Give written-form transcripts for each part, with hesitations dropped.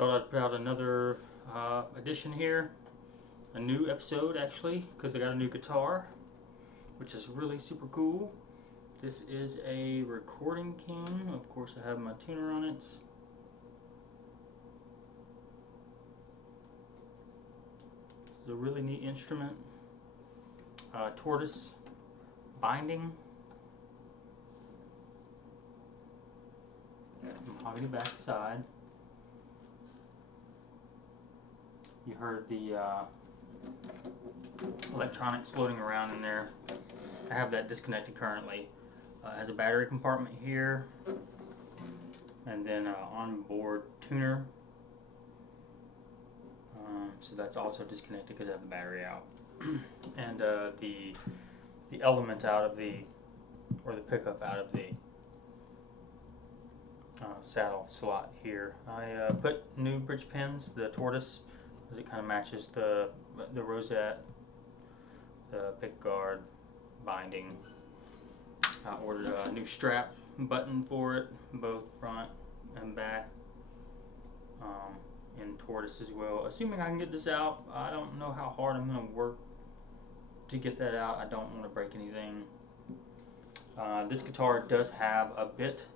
Thought I'd put out another edition here, a new episode actually, because I got a new guitar, which is really super cool. This is a Recording King. Of course, I have my tuner on it. It's a really neat instrument. Tortoise binding. Mahogany backside. You heard the electronics floating around in there. I have that disconnected currently. It has a battery compartment here, and then onboard tuner. So that's also disconnected because I have the battery out. And the element out of the, or the pickup out of the saddle slot here. I put new bridge pins, the Tortoise, because it kind of matches the rosette, the pick guard binding. I ordered a new strap button for it, both front and back, in Tortoise as well. Assuming I can get this out, I don't know how hard I'm going to work to get that out. I don't want to break anything. This guitar does have a bit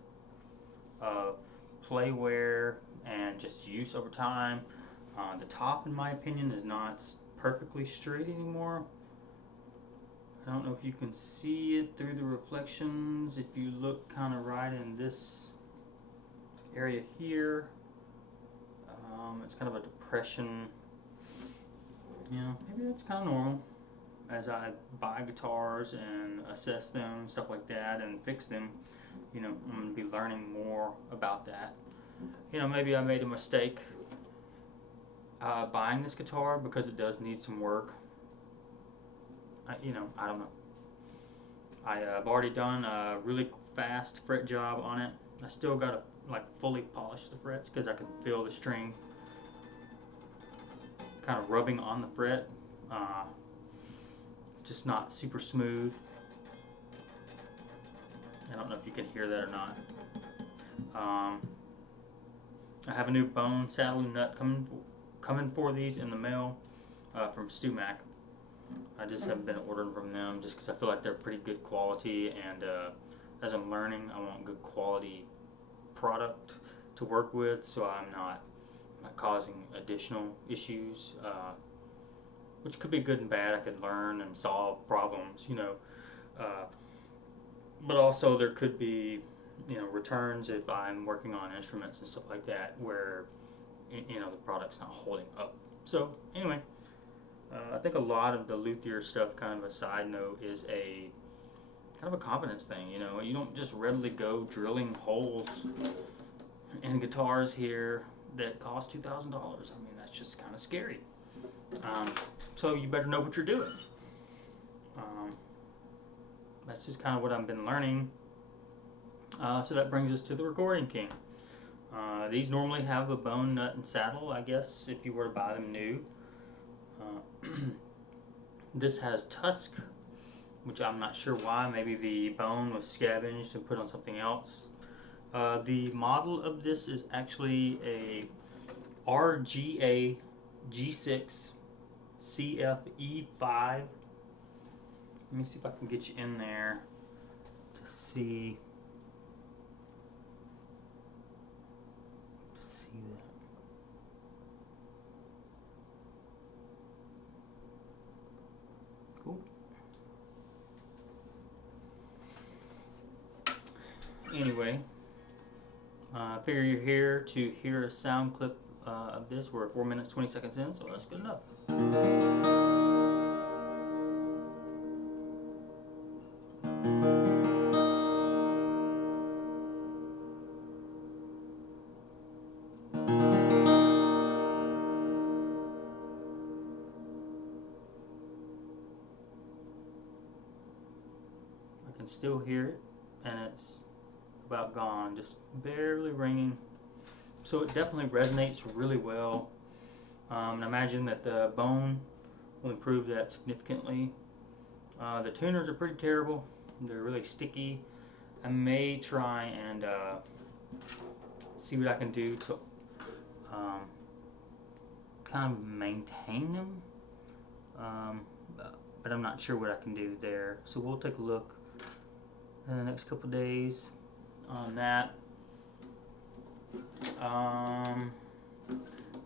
of play wear and just use over time. The top, in my opinion, is not perfectly straight anymore. I don't know if you can see it through the reflections. If you look kind of right in this area here, it's kind of a depression. You know, maybe that's kind of normal. As I buy guitars and assess them, stuff like that, and fix them, you know, I'm going to be learning more about that. You know, maybe I made a mistake buying this guitar because it does need some work. I don't know. I've already done a really fast fret job on it. I still got to fully polish the frets because I can feel the string kind of rubbing on the fret. Just not super smooth. I don't know if you can hear that or not. I have a new bone saddle nut coming for these in the mail from StewMac. I just haven't been ordering from them just because I feel like they're pretty good quality, and as I'm learning, I want good quality product to work with, so I'm not causing additional issues, which could be good and bad. I could learn and solve problems, you know, but also there could be, you know, returns if I'm working on instruments and stuff like that where, you know, the product's not holding up. So anyway, I think a lot of the luthier stuff, kind of a side note, is a kind of a confidence thing. You know, you don't just readily go drilling holes in guitars here that cost $2,000. I mean, that's just kind of scary. So you better know what you're doing. That's just kind of what I've been learning. So that brings us to the Recording King. These normally have a bone nut and saddle, I guess, if you were to buy them new. This has tusk, which I'm not sure why. Maybe the bone was scavenged and put on something else. The model of this is actually a rga-g6-cfe5. Let me see if I can get you in there to see that. Cool. Anyway, I figure you're here to hear a sound clip of this. We're 4 minutes 20 seconds in, so that's good enough. I can still hear it, and it's about gone, just barely ringing. So it definitely resonates really well. I imagine that the bone will improve that significantly. The tuners are pretty terrible. They're really sticky. I may try and see what I can do to kind of maintain them, but I'm not sure what I can do there. So we'll take a look in the next couple days on that.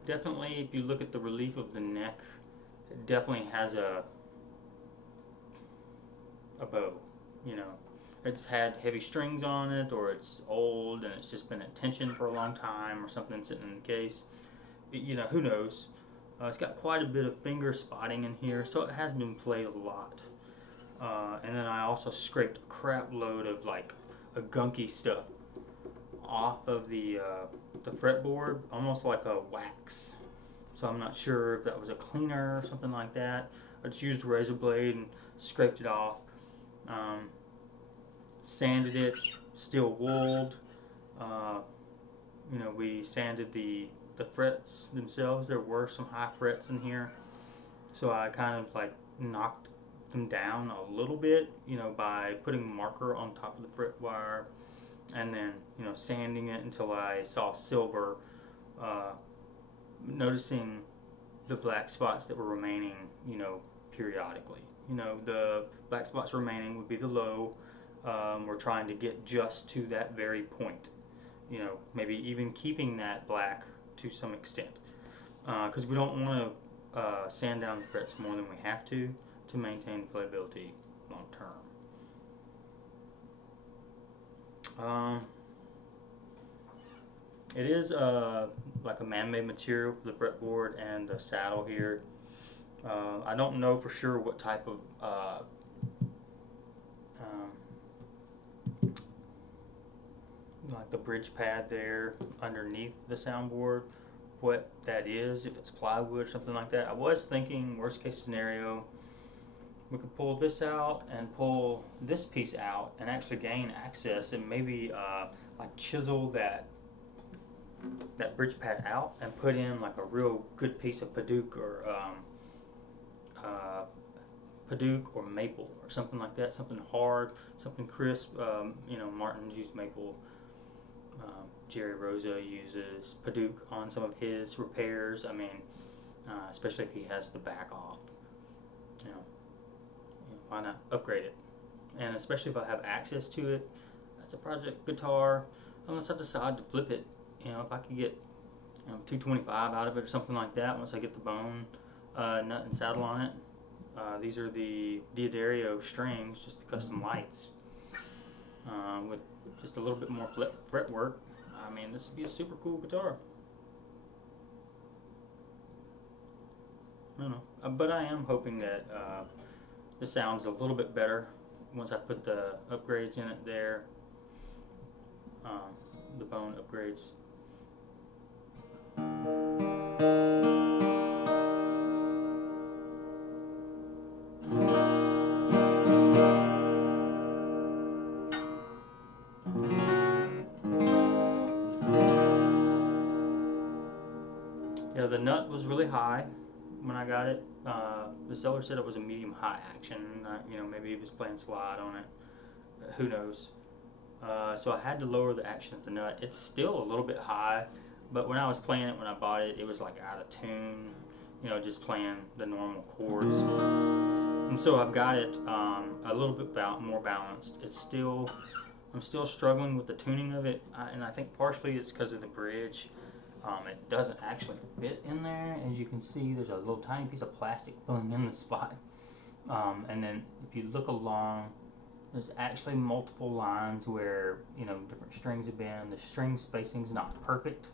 Definitely, if you look at the relief of the neck, it definitely has a bow. You know, it's had heavy strings on it, or it's old and it's just been at tension for a long time, or something sitting in the case. You know, who knows? It's got quite a bit of finger spotting in here, so it has been played a lot. And then I also scraped a crap load of like a gunky stuff off of the fretboard, almost like a wax. So I'm not sure if that was a cleaner or something like that. I just used a razor blade and scraped it off. Sanded it, steel wooled. You know, we sanded the frets themselves. There were some high frets in here, so I kind of like knocked them down a little bit, you know, by putting marker on top of the fret wire, and then, you know, sanding it until I saw silver, noticing the black spots that were remaining, you know, periodically. You know, the black spots remaining would be the low. We're trying to get just to that very point, you know, maybe even keeping that black to some extent, because we don't want to sand down the frets more than we have to maintain playability long term. It is like a man-made material for the fretboard and the saddle here. I don't know for sure what type of like the bridge pad there underneath the soundboard, what that is, if it's plywood or something like that. I was thinking worst case scenario, we could pull this out and pull this piece out and actually gain access, and maybe like chisel that bridge pad out and put in like a real good piece of Paduke or maple or something like that, something hard, something crisp. You know, Martin's used maple. Jerry Rosa uses Paduke on some of his repairs. I mean, especially if he has the back off. You know, why not upgrade it? And especially if I have access to it, that's a project guitar. Unless I decide to flip it, you know, if I could get 225 out of it or something like that, once I get the bone nut and saddle on it. These are the D'Addario strings, just the custom lights, with just a little bit more fret work. I mean, this would be a super cool guitar. I don't know, but I am hoping that the sound's a little bit better once I put the upgrades in it there, the bone upgrades. Yeah, the nut was really high when I got it. The seller said it was a medium-high action. You know, maybe he was playing slide on it. Who knows? So I had to lower the action of the nut. It's still a little bit high, but when I was playing it when I bought it, it was like out of tune. You know, just playing the normal chords. And so I've got it a little bit more balanced. I'm still struggling with the tuning of it, and I think partially it's because of the bridge. It doesn't actually fit in there. As you can see, there's a little tiny piece of plastic filling in the spot. And then if you look along, there's actually multiple lines where, you know, different strings have been. The string spacing's not perfect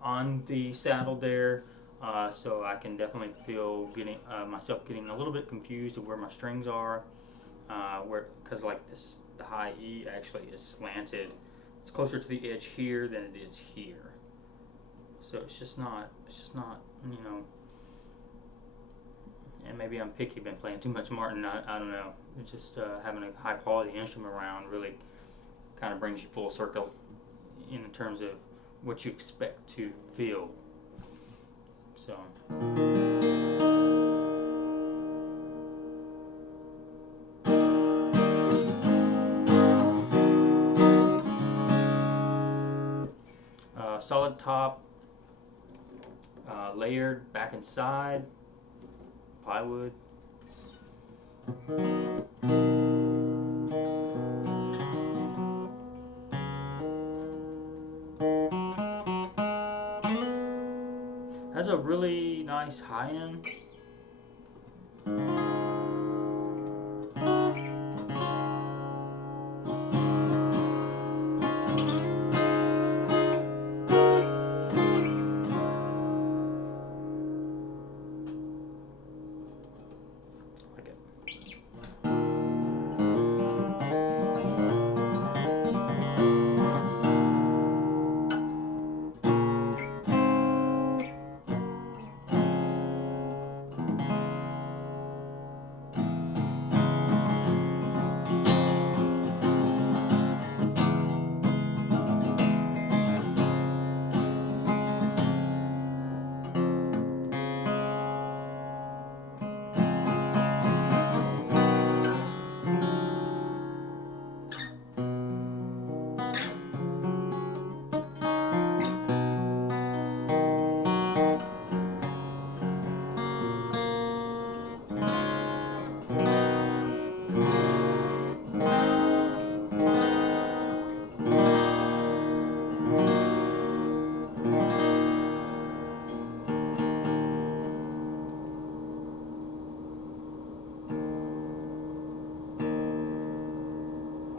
on the saddle there. So I can definitely feel myself getting a little bit confused of where my strings are, because like the high E actually is slanted. It's closer to the edge here than it is here. So it's just not, you know, and maybe I'm picky, been playing too much Martin, I don't know. It's just having a high quality instrument around really kind of brings you full circle in terms of what you expect to feel. So. Solid top, layered back and side, plywood. Has a really nice high end.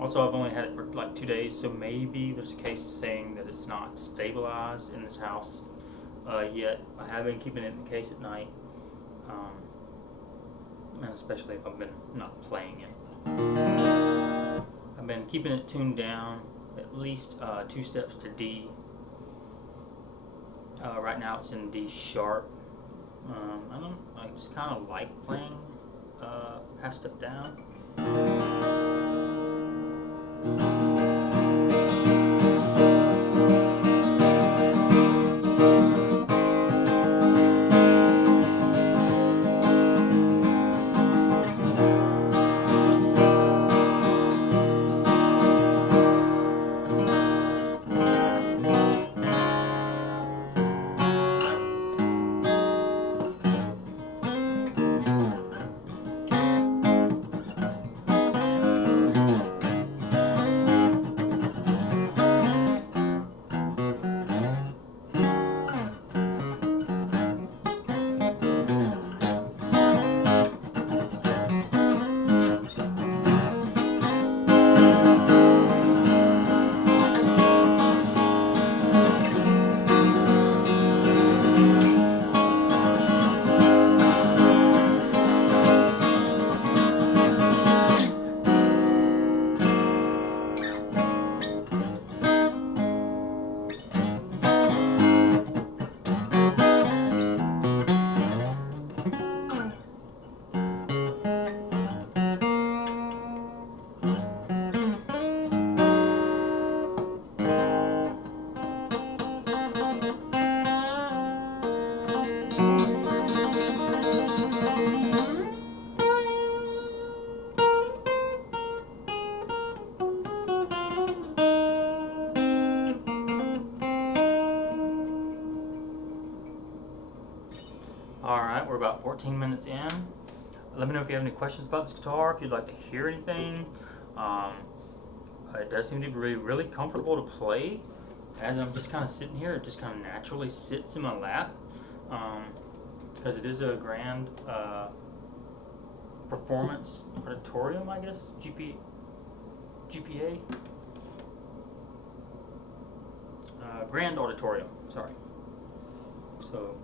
Also, I've only had it for like 2 days, so maybe there's a case saying that it's not stabilized in this house yet. I have been keeping it in the case at night, and especially if I've been not playing it. I've been keeping it tuned down at least 2 steps to D. Right now it's in D sharp. I just kind of like playing half step down. Alright, we're about 14 minutes in. Let me know if you have any questions about this guitar, if you'd like to hear anything. It does seem to be really comfortable to play. As I'm just kind of sitting here, it just kind of naturally sits in my lap. Because it is a grand performance auditorium, I guess, GPA. Grand auditorium, sorry. So